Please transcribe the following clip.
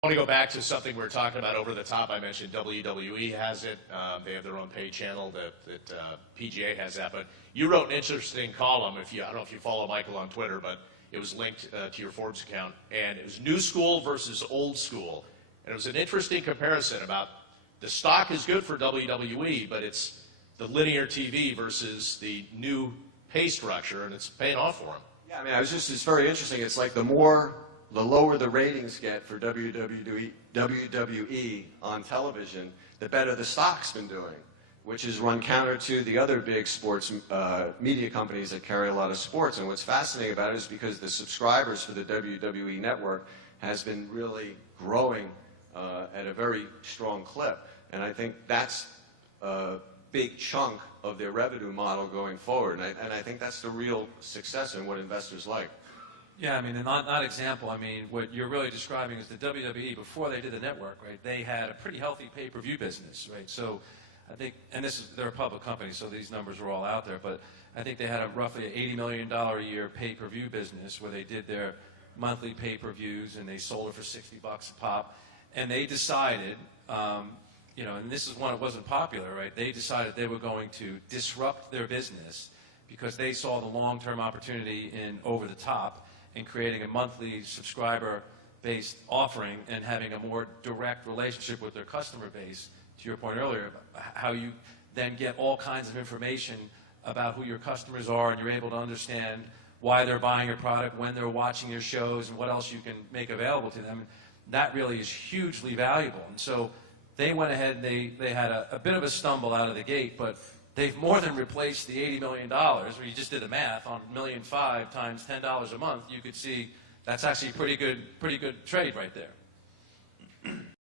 I want to go back to something we were talking about over the top. I mentioned WWE has it. They have their own pay channel. That PGA has that. But you wrote an interesting column. I don't know if you follow Michael on Twitter, but it was linked to your Forbes account. And it was new school versus old school. And it was an interesting comparison about the stock is good for WWE, but it's the linear TV versus the new pay structure, and it's paying off for them. Yeah, I mean, it's very interesting. It's like the lower the ratings get for WWE on television, the better the stock's been doing, which is run counter to the other big sports media companies that carry a lot of sports. And what's fascinating about it is because the subscribers for the WWE network has been really growing at a very strong clip. And I think that's a big chunk of their revenue model going forward. And I think that's the real success and what investors like. Yeah, I mean, in that example, I mean, what you're really describing is the WWE, before they did the network, right, they had a pretty healthy pay-per-view business, right? So I think, and they're a public company, so these numbers are all out there, but I think they had roughly an $80 million a year pay-per-view business where they did their monthly pay-per-views and they sold it for $60 a pop. And they decided, you know, and this is one that wasn't popular, right? They decided they were going to disrupt their business because they saw the long-term opportunity in over-the-top in creating a monthly subscriber-based offering and having a more direct relationship with their customer base, to your point earlier, how you then get all kinds of information about who your customers are, and you're able to understand why they're buying your product, when they're watching your shows, and what else you can make available to them. That really is hugely valuable. And so they went ahead and they had a bit of a stumble out of the gate, but they've more than replaced the $80 million, where you just did the math on $1.5 million times $10 a month. You could see that's actually a pretty good trade right there.